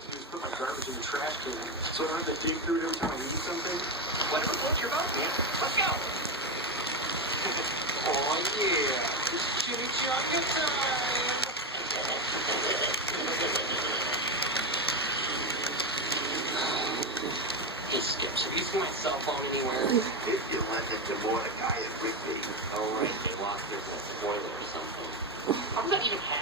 to do is put my garbage in the trash can, so I don't have to dig through it every time I need something. Whatever floats your boat, man. Let's go. Oh yeah, it's chimichanga time. Hey, Skips, have you seen my cell phone anywhere? If you lent it to Mordecai and Rigby. Oh, right, they lost their spoiler or something. How does that even happen?